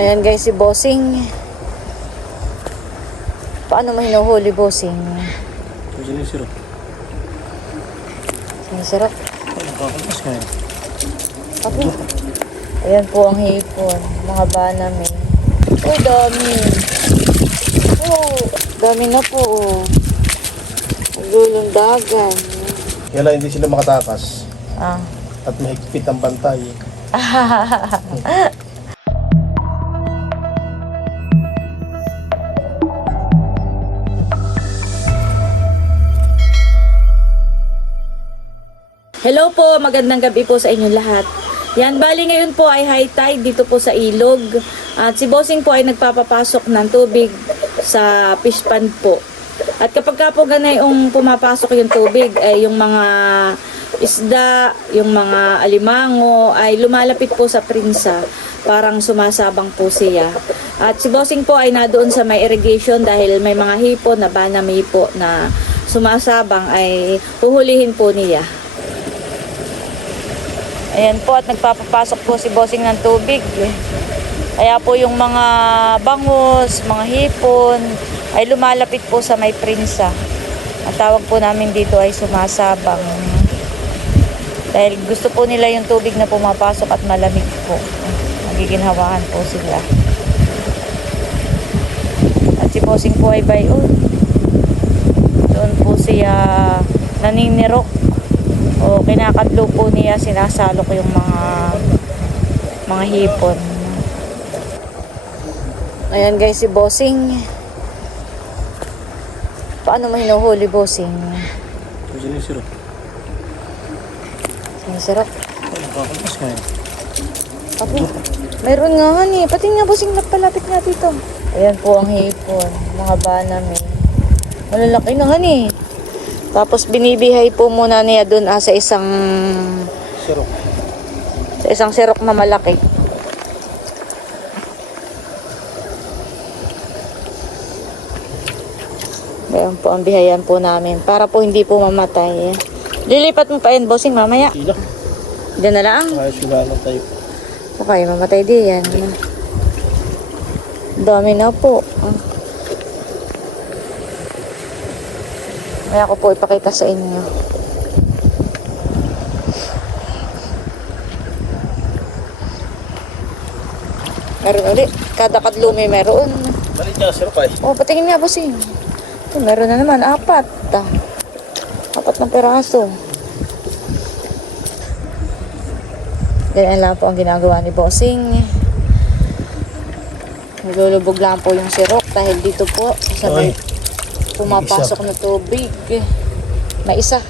Ayan guys, si Bossing. Paano mo hinuhuli, Bossing? Kasi yung sirap. Sinisirap. Nakakapas ka yun. Ako. Ayan po ang hipon. Mga banami. Oh, dami. Oh, dami na po. Naglulundagan. Kaya hindi sila makatakas Ah. at mahigpit ang bantay. Hello po, magandang gabi po sa inyong lahat. Yan, bali ngayon po ay high tide dito po sa ilog. At si Bossing po ay nagpapapasok ng tubig sa fish pond po. At kapag ka po ganay yung pumapasok yung tubig, ay yung mga isda, yung mga alimango, ay lumalapit po sa prinsa. Parang sumasabang po siya. At si Bossing po ay nadoon sa may irrigation dahil may mga hipon na banami po na sumasabang ay huhulihin po niya. Ayan po at nagpapapasok po si Bossing ng tubig. Kaya po yung mga bangus, mga hipon ay lumalapit po sa may prinsa. Ang tawag po namin dito ay sumasabang. Dahil gusto po nila yung tubig na pumapasok at malamig po. Nagiginhawahan po sila. At si Bossing po ay bayon. Doon po siya naninirok o kinakadlo po niya sinasalok yung mga mga hipon. Ayan guys si Bossing. Paano mo hinuhuli Bossing? Kasi yung sirap. Sinisirap. Nakakapas ka yun. Ako. Mayroon nga hani. Pati nga Bossing nagpalapit nga dito. Ayan po ang hipon. Mga banami. Malalaki na hani. Tapos binibihay po muna niya dun ah, sa isang Sirap. sa isang sirok na malaki. Ayan po ang bihayan po namin para po hindi po mamatay. Lilipat mo pa yan, bossing, mamaya. Ilang. Diyan na lang. Kaya sila lang tayo. Okay, mamatay din yan. Dami na po. Kaya ko po ipakita sa inyo. Meron ulit. Kada kadlumi meron. Balik niya, sirap ay. Oh, patingin nga bossing. Oh, meron na naman. Apat. Ah. Apat na peraso. Ganyan lang po ang ginagawa ni bossing. Nilulubog lang po yung sirok dahil dito po sa may Ay, pumapasok na tubig. May isa.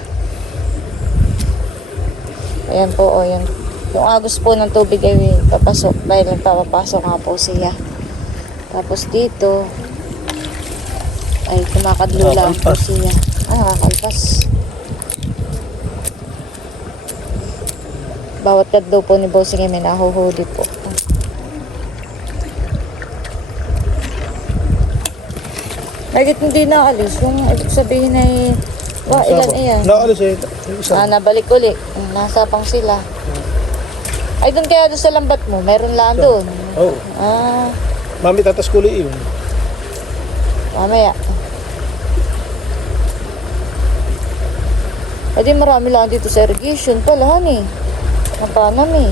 Ayan po, o yan. Yung agos po ng tubig ay papasok dahil nagpapapasok nga po siya. Tapos dito ay kumakadlo lang po siya. Ah, nakakalpas. Bawat kadlo po ni Bossing ay may nahuhuli po. Nagit hindi naalis. Yung ibig sabihin ay, wa, ilan iyan? Naalis eh. Isa. Ah, nabalik uli. Nasa pang sila. Ay, doon kaya doon sa lambat mo. Meron lang doon. Oo. Ah, Mami tatas kuli yun. mamaya. Eh di marami lang dito sa irrigation pala, honey. Mapanam eh.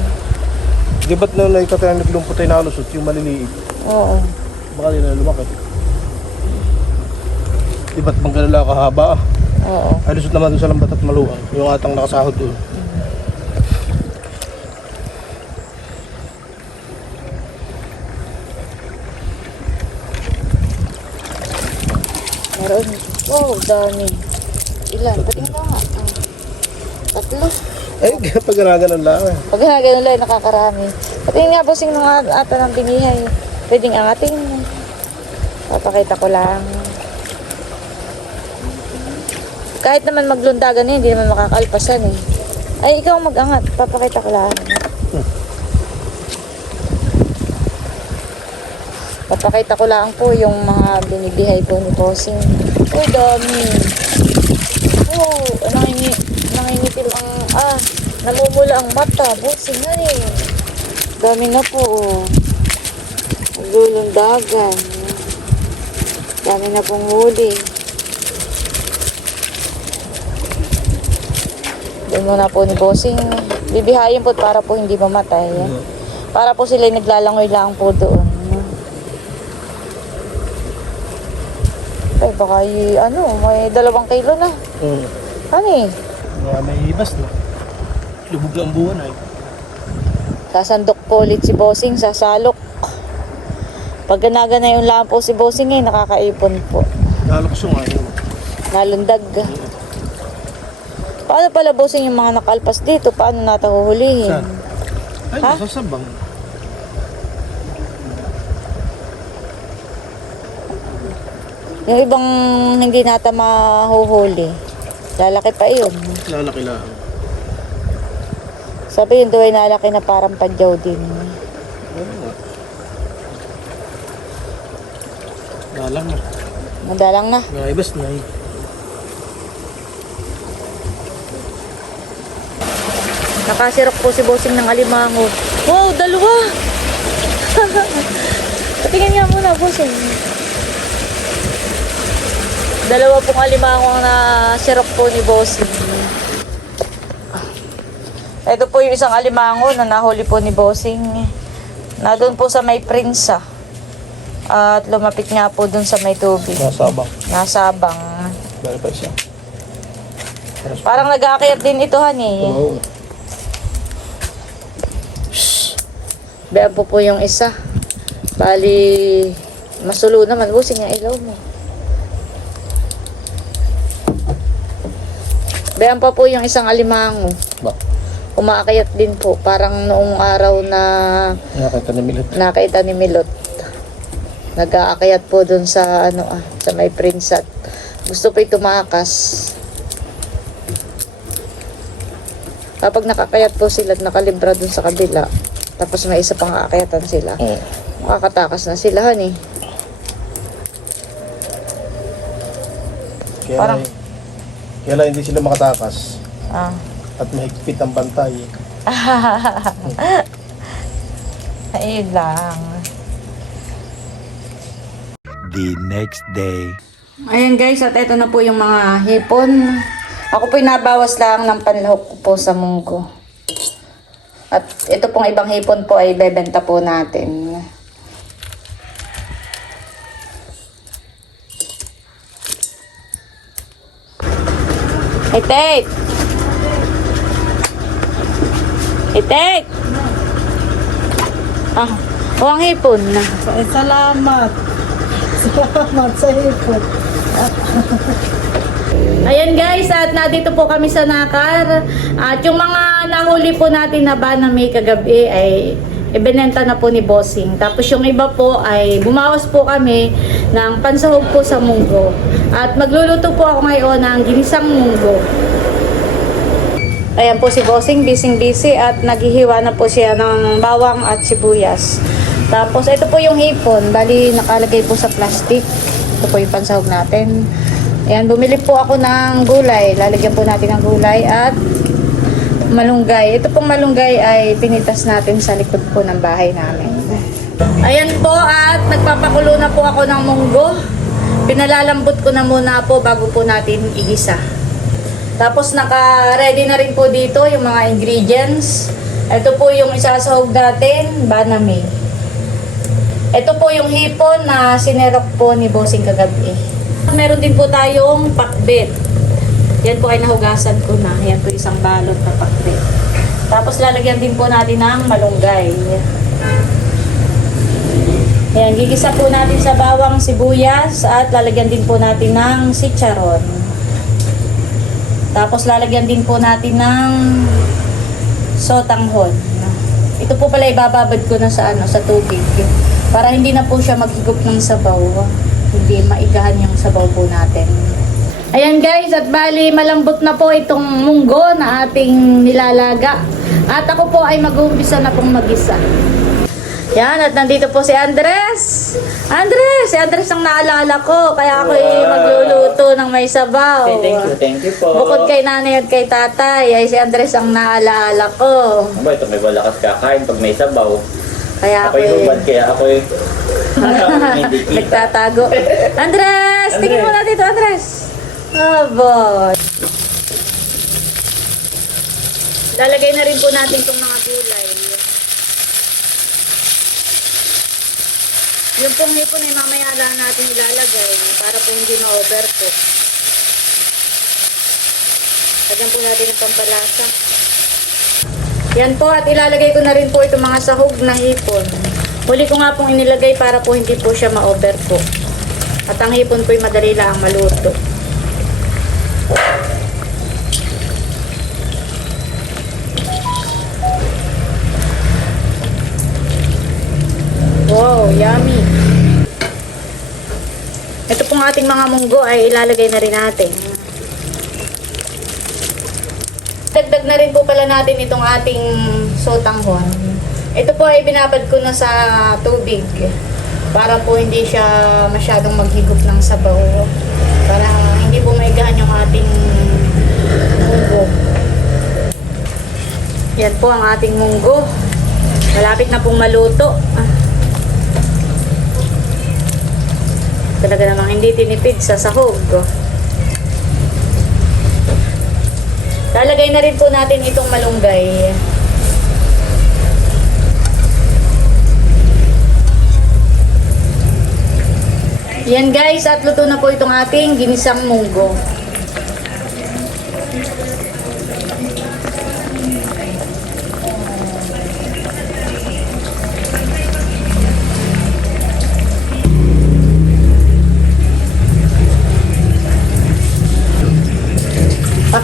Di ba't nung nakikita yung naglumpot ay nalusot, yung maliliit? Oo. Baka nila lumaki. Di ba't bang ganun lang kahaba ah? Oo. Ay lusot naman dun sa lambat at maluwang. Yung atang nakasahod doon. Meron. Wow, dami. Ilan? Pati nga nga. Ah, tatlo. Eh, pag ganun lang eh. Pag nga ganun lang, nakakarami. Pati nga bossing mga ata ng binihay. Pwedeng angating. Papakita ko lang. Kahit naman maglundagan eh, hindi naman makakalpasan eh. Ay, ikaw mag-angat. Papakita ko lang. Papakita ko lang po yung mga binibihay po ni Bossing. Oh, dami. Oh, nangini, nangingitim ang, ah, namumula ang mata. Bossing, nga eh. Dami na po. oh. Naglulundagan. Dami na pong huli. Doon muna po ni Bossing. Bibihayin po para po hindi mamatay. Para po sila naglalangoy lang po doon. Ay, baka y- ano, may dalawang kilo na. Mm. Ano eh? Mga may ibas na. Lubog na ang buwan ay. Sasandok po ulit si Bossing sa salok. Pag ganaga na yung lampo si Bossing eh, nakakaipon po. Lalukso nga yun. Nalundag. Paano pala Bossing yung mga nakalpas dito? Paano natin huhulihin? Saan? Ay, Ha? nasa sabang. Yung ibang hindi nata mahuhuli. Lalaki pa yun. Lalaki lang. Sabi yun daw ay nalaki na parang padyaw din. Ano nga. Dalang na. Madalang na. Mga ibas na eh. Nakasirok po si Bossing ng alimango. Wow, dalawa! Patingin nga muna, Bossing. Dalawa pong alimango ang nasirok po ni Bossing. Ito po yung isang alimango na nahuli po ni Bossing. Na doon po sa may prinsa. At lumapit nga po doon sa may tubig. Nasa abang. Nasabang. Dali pa isa. Parang nag-aakyat din ito, honey. Oo. Bean po po yung isa. Bali, masulo naman. Busing nga ilaw mo. Bean pa po yung isang alimango. Ba? Umaakayat din po. Parang noong araw na Nakita ni Milot. nakita ni Milot. Nag-aakayat po dun sa ano ah, sa may prinsat. Gusto po tumakas. Kapag nakakayat po sila at nakalibra dun sa kabila, tapos may isa pang aakayatan sila, Oo. makakatakas na sila, honey. Kaya Parang- kaya lang hindi sila makatakas. Ah. At mahigpit ang bantay. Ayun lang. the next day. Ayan guys, at ito na po yung mga hipon. Ako po'y nabawas lang ng panlahok ko po sa munggo. At ito pong ibang hipon po ay bebenta po natin. Hey, Tate! Ah, o ang hipon na. Salamat. Salamat sa ipon. Ayan guys, at nandito po kami sa Nakar. At yung mga nahuli po natin na banami kagabi ay ibinenta na po ni Bossing. Tapos yung iba po ay bumawas po kami ng pansahog po sa munggo. At magluluto po ako ngayon ng ginisang munggo. Ayan po si Bossing, busy busy at naghihiwa na po siya ng bawang at sibuyas. Tapos ito po yung hipon, bali nakalagay po sa plastic. Ito po yung pansahog natin. Ayan, bumili po ako ng gulay. Lalagyan po natin ng gulay at malunggay. Ito pong malunggay ay pinitas natin sa likod po ng bahay namin. Ayan po at nagpapakulo na po ako ng munggo. Pinalalambot ko na muna po bago po natin igisa. Tapos naka-ready na rin po dito yung mga ingredients. Ito po yung isasahog natin, banami. Ito po yung hipon na sinerok po ni Bossing kagabi. Meron din po tayong pakbet. Yan po ay nahugasan ko na. Yan po isang balot na pakbet. Tapos lalagyan din po natin ng malunggay. Ayan, gigisa po natin sa bawang sibuyas at lalagyan din po natin ng sitcharon. Tapos lalagyan din po natin ng sotanghon. Ito po pala ibababad ko na sa ano sa tubig para hindi na po siya maghigop ng sabaw. Hindi maigahan yung sabaw po natin. Ayan guys, at bali malambot na po itong munggo na ating nilalaga. At ako po ay mag-uumpisa na pong magisa. Yan, at nandito po si Andres. Andres! Si Andres ang naalala ko, kaya ako ay magluluto ng may sabaw. Okay, thank you, thank you po. Bukod kay nanay at kay tatay, ay si Andres ang naalaala ko. Aba, ito may malakas kakain pag may sabaw. Kaya ako hubad, kaya kita. nagtatago. Andres! Tingin mo na dito, Andres! Boy. Lalagay na rin po natin itong mga gulay. Yung pong hipon ay mamaya lang natin ilalagay para po hindi ma-overcook. Lagyan po natin ng pampalasa. Yan po at ilalagay ko na rin po itong mga sahog na hipon. Huli ko nga pong inilagay para po hindi po siya ma-overcook. At ang hipon po ay madali lang maluto. Wow, yummy. Ito pong ating mga munggo ay ilalagay na rin natin. Dagdag na rin po pala natin itong ating sotanghon. Ito po ay binabad ko na sa tubig para po hindi siya masyadong maghigop ng sabaw. Para hindi po maigahan yung ating munggo. Yan po ang ating munggo. Malapit na pong maluto. Ah. Talaga namang hindi tinipid sa sahog. Lalagay na rin po natin itong malunggay. Yan guys, at luto na po itong ating ginisang munggo.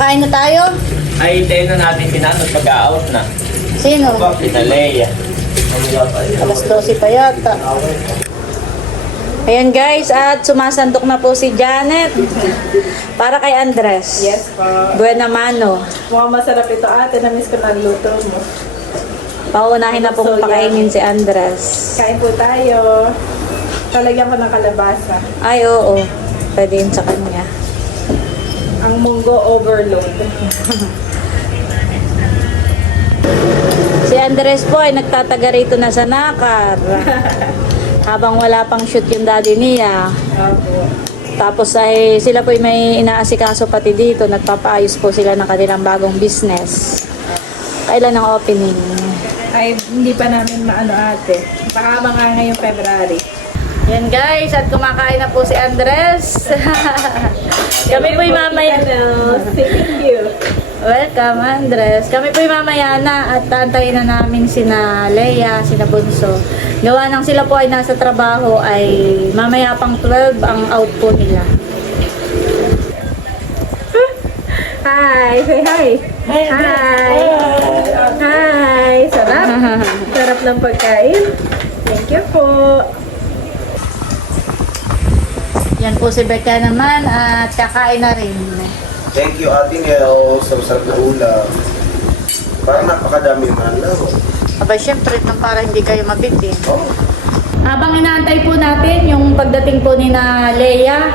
Kakain na tayo? Ay, hintayin na natin si Nanot mag-out na. Sino? Si Nalea. Alas 12 pa yata. Ayan guys, at sumasandok na po si Janet. Para kay Andres. Yes po. Buena mano. Mukhang masarap ito ate. Na-miss ko na ang luto mo. Paunahin na pong pakainin si Andres. Kain po tayo. Talagyan ko ng kalabasa. Ay, oo. Pwede yun sa kanya. Ang munggo overload. Si Andres po ay nagtataga rito na sa Nakar. Habang wala pang shoot yung daddy niya. Opo. Tapos ay sila po ay may inaasikaso pati dito. Nagpapaayos po sila ng kanilang bagong business. Kailan ang opening? Ay, hindi pa namin maano ate. Baka mga ngayong February. Yan guys, at kumakain na po si Andres. Kami po'y mamaya. Thank you. Welcome Andres. Kami po'y mamaya na at taantayin na namin sina Leia, sina Bunso. Gawa nang sila po ay nasa trabaho ay mamaya pang 12 ang out po nila. Hi. Say hi. Hi. Hi. Sarap. Sarap ng pagkain. Thank you po. Yan po si Becca naman at kakain na rin. Thank you, Ate Nel, sa masarap na ulam. Parang napakadami naman lang. Aba syempre nang para hindi kayo mabitin. Oh. Habang inaantay po natin yung pagdating po ni na Leia,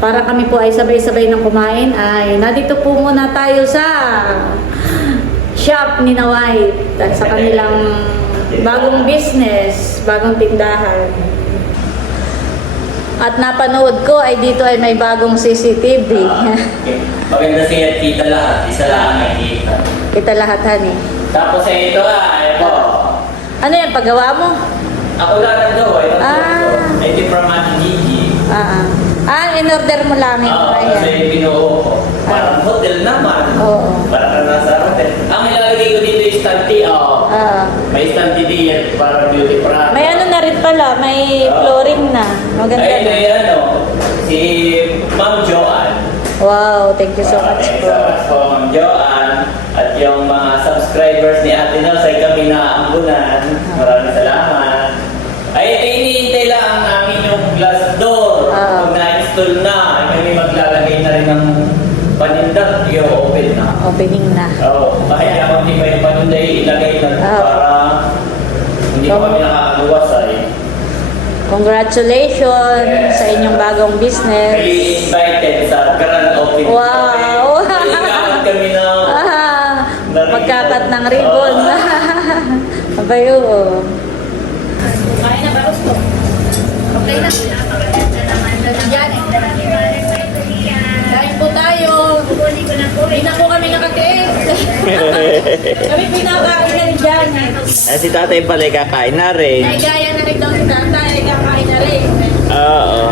para kami po ay sabay-sabay ng kumain, ay nandito po muna tayo sa shop ni na White at sa kanilang bagong business, bagong tindahan. At napanood ko ay dito ay may bagong CCTV. Maganda siya kita lahat. Isa lang ang nakikita. Kita lahat hani. Tapos eh, ito ah, ito. Ano yan, paggawa mo? Ako lang ang gawa. Ito Ah. Ito from Ate Gigi. Ah, ah. Ah, in-order mo lang ito. Oo, Ayan. kasi binuo ko. Parang hotel naman. Oo. Parang ka nasa hotel. Ang ilalagay ko dito is stanti. Oh. Ah. May stanti din. Parang beauty product. May ano na rin pala, may Oo. flooring na. Maganda Ayun na. ay ano, si Ma'am Joanne. Wow, thank you so much Okay, po. Salamat po, Ma'am Joanne. At yung mga subscribers ni Ate Nels ay kami na ambunan. Maraming salamat. Ay, ay iniintay lang ang namin yung glass door. Oo. Pag na-install na, ay kami maglalagay na rin ng panindak. Yung open na. Opening na. Oo. Kaya kung di pa yung paninday, ilagay na Oo. para hindi Oo. kami nakakaluwasay. Congratulations Yes. sa inyong bagong business. Kayo invited sa grand opening. Wow. Kailangan kami na Ah, magkakat ng ribbon. Abay, oo. Patay na. Yan eh. Kain po tayo. Hindi na po kami nakatiis. Kami pinakain na rin dyan. Eh, si tatay pala kakain na rin. Naigaya na rin daw si tatay. Oo.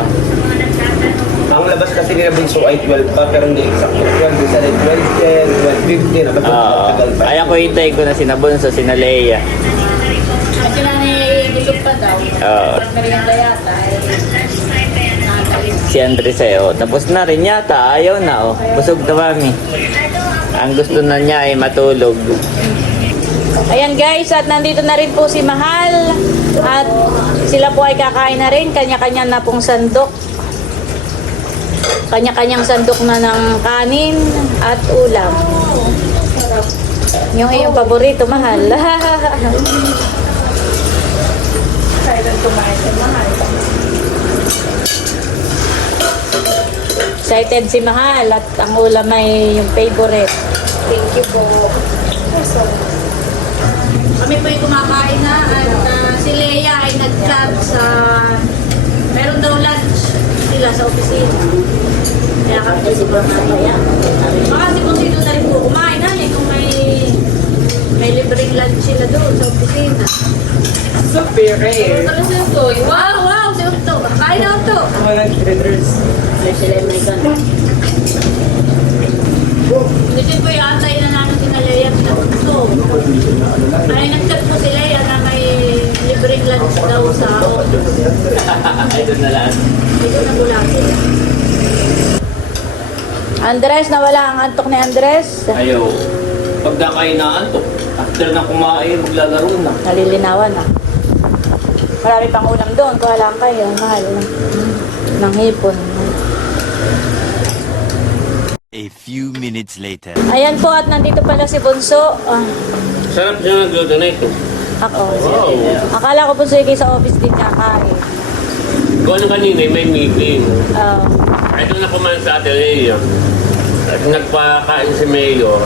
Ang labas kasi nila bunso ay 12 pa, pero hindi exacto 12. Isa rin 12, 10, 12, 15. Dapat Oo. matagal pa. Ay, ako hintay ko na sinabunso, sina Leia. Kasi na ni busog pa daw. Oo. Parang merienda yata. eh. Nakakalis. Si Andreseo. Tapos na rin yata. Ayaw na, oh. Busog na mami. Ang gusto na niya ay matulog. Ayan guys, at nandito na rin po si Mahal. At sila po ay kakain na rin. Kanya-kanya na pong sandok. Kanya-kanyang sandok na ng kanin at ulam. Yung iyong paborito, Mahal. Excited si Mahal at ang ulam ay yung favorite. Thank you po. Kami po yung kumakain na at ah, si Leia ay nag-chat sa meron daw lunch sila sa opisina. Kaya kami po si Mamaya. Baka si kung sino na rin po kumain na eh kung may may libreng lunch sila doon sa opisina. Super rare. Ano si Utoy? Wow, wow, si Uto. Kain na Uto. Walang traders. Kasi po yung antay na namin si Leia pinabunso. Ay nag-chat po si Leia na may libreng lunch daw sa office. Ay, doon na lang. Dito na mula sila. Andres, nawala ang antok ni Andres. Ayaw. Pag nakain na antok, after na kumain, maglalaro na. Nalilinawan na. Marami pang ulam doon. Kuha lang kayo. Mahal na. Ng hipon. A few minutes later. Ayan po at nandito pala si Bunso. Ah, Sarap siya nagluto na ito. ako. Wow. Akala ko Bunso yung sa office din kakain. Kung ano kanina, may meeting. Ah, Ito na kumain sa atelier. At nagpakain si Mayor.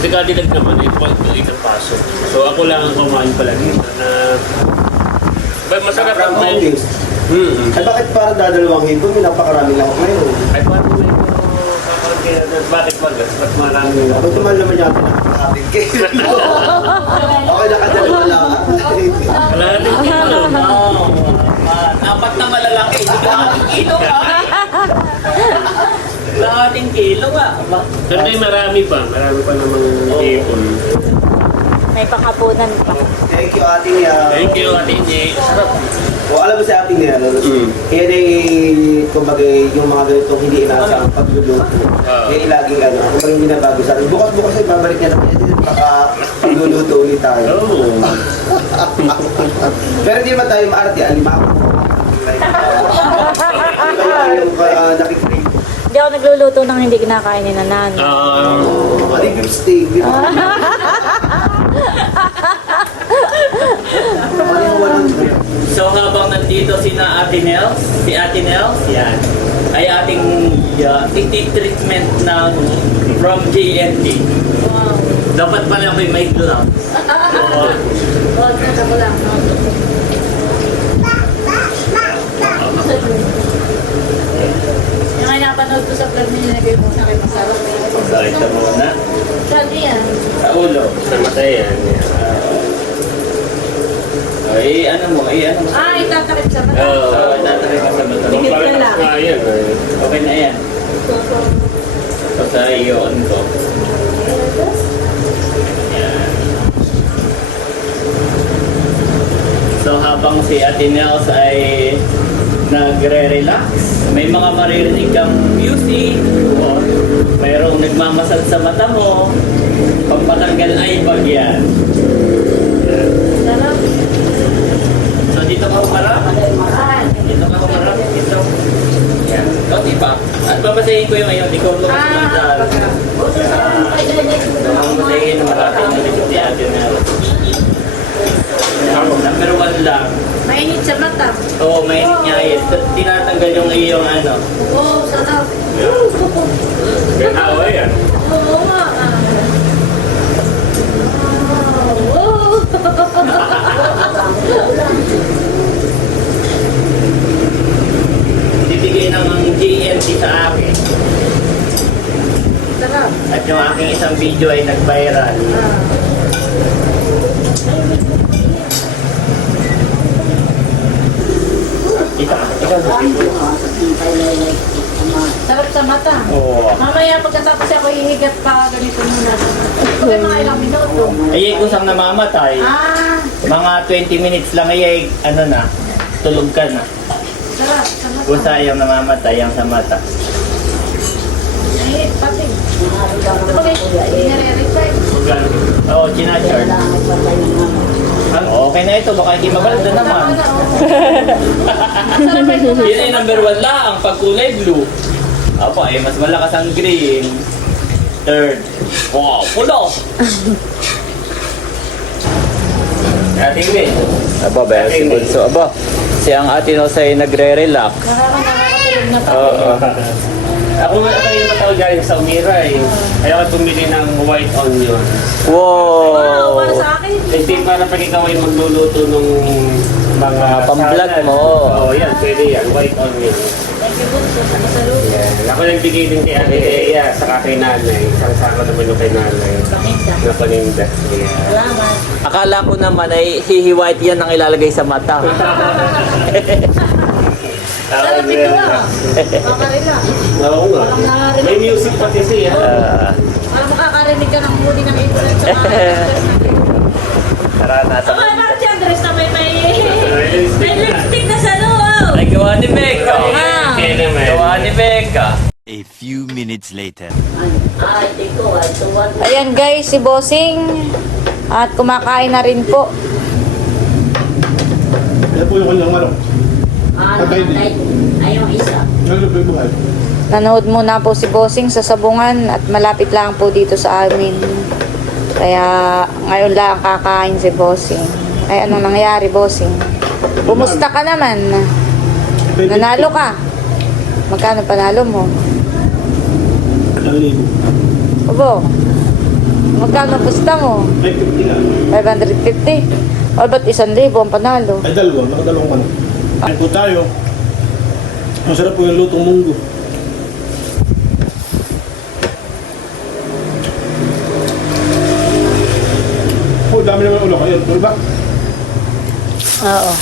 Si Cadillac naman, ay pag ang pasok. So ako lang ang kumain palagi. Na, ba, masarap From ang may... office. Hmm. Ay bakit parang dadalawang hito? May napakarami lang ako ngayon. Ay, paano may kakaunti na bakit magas? Ba't marami na? Ako tumal naman yata nakakapit kayo. Okay, nakadalawa lang. Wala natin kilo. Oo. Ah, Apat na malalaki. Hindi ka nakating kilo ka. Nakating kilo ka. Aba. Pero may marami pa. Marami pa namang ipon. may panghapunan pa. Thank you, Ate Nia. Thank you, Ate Nye. Sarap. O, alam mo si Ate Nia, no? Mm. Kaya na kumbaga, yung mga ganitong hindi inaasang pagluluto. Ah. Kaya laging ano, kumbaga hindi na bago sa akin. Bukas-bukas ay babalik niya na kaya din baka pagluluto ulit tayo. Oh. Pero hindi naman tayo maarte, alimaw. Hindi ba yung uh, nakikrave? Hindi ako nagluluto ng hindi kinakain ni Nanan. Um, Ano yung steak? Ano yung walang So habang nandito si na Ate Nels, si Ate Nels, yan, ay ating uh, treatment ng from JNT. Wow. Dapat pala may may gloves. So, Huwag na ako lang. Yung nga napanood ko sa vlog niya, nilagay mo na kay Masarap. sorry sa muna. Sabi yan. Sa ulo. sa mata yan. Ay, ano mo, ay, ano mo. Ah, itatakip sa mata. Oo. So, tatry ka sa mata. Dikit ka lang. nga yan. eh. Okay na yan. So, sa iyo, on ko. So, habang si Ate Nels ay nagre-relax, may mga maririnig kang music or mayroong nagmamasal sa mata mo, pagpatanggal ay bagyan. Yan. Sarap. So, dito ka umarap. Dito. Yan. Kaunti pa. At babasahin ko yung ayun. Ikaw Ah, sumansal. pagka. Ang masahin ng maraming na rin si Ate Nels. Number one lang. Mainit sa mata. Oo, may niya Tinatanggal yung iyong ano. Oo, sarap. Ganawa yan. Oo nga. Oo. nagbigay ng JNC sa akin. At yung aking isang video ay nag-viral. Kita ka, ikaw sa video. Sarap sa mata. Oo. Mamaya pagkatapos ako hihigat pa ganito muna. Ito mga ilang minuto. Ayay ko siyang namamatay. Ah. Mga 20 minutes lang ayay, ano na, tulog ka na sarap sa mata. Kusa yung namamatay, ang sa mata. Ay, pati. Oo, oh, chinacharge. Okay na ito, baka hindi mabalda naman. Oh. Ang. Yun ay number one lang, pag kulay blue. Apo, ay mas malakas ang green. Third. Wow, pulo! Ating Win. Aba, ba, si Bunso. Aba, si ang atin o sa'yo nagre-relax. Nakakatulog na. Oo. Ako nga ako yung matawag galing sa Umira eh. Kaya ako bumili ng white onion. Wow, Wow! para sa akin. Hindi para pag ikaw ay magluluto ng mga pang-vlog salad. mo. Oo, yan. Pwede yan. White onion. Thank you, Bunso. Sa salud. Yan. Ako nagbigay din kay Ate Lea, saka kay nanay. Isang sako naman yung kay nanay. Na paninda. Yeah. Salamat. Akala ko naman ay hihiwait yan ang ilalagay sa mata. Sarap ito ah. Makarela. Oo nga. Parang. May music pati siya. Ah, Parang makakarinig ka ng huli ng internet sa mga na tara na. Aba, bakit si Andres na may may... May lipstick na sa loob? Ay, gawa ni Becca. Gawa ni Becca. A few minutes later. Ayan guys, si Bossing. At kumakain na rin po. Kaya po yung kanyang ano. Patay din. Ayong isa. Ano yung buhay? Nanood muna po si Bossing sa sabungan at malapit lang po dito sa amin. Kaya ngayon lang kakain si Bossing. Ay, anong nangyari, Bossing? Bumusta ka naman? Nanalo ka? Magkano panalo mo? Libo. Obo, magkano pusta mo? Ay, 50 na. 550? O ba't isang libo ang panalo? Ay, dalawa. Nakadalawang ano. Ay po tayo. Masarap po yung lutong munggo. Po, dami naman ulo kayo. Tuloy ba? Oo.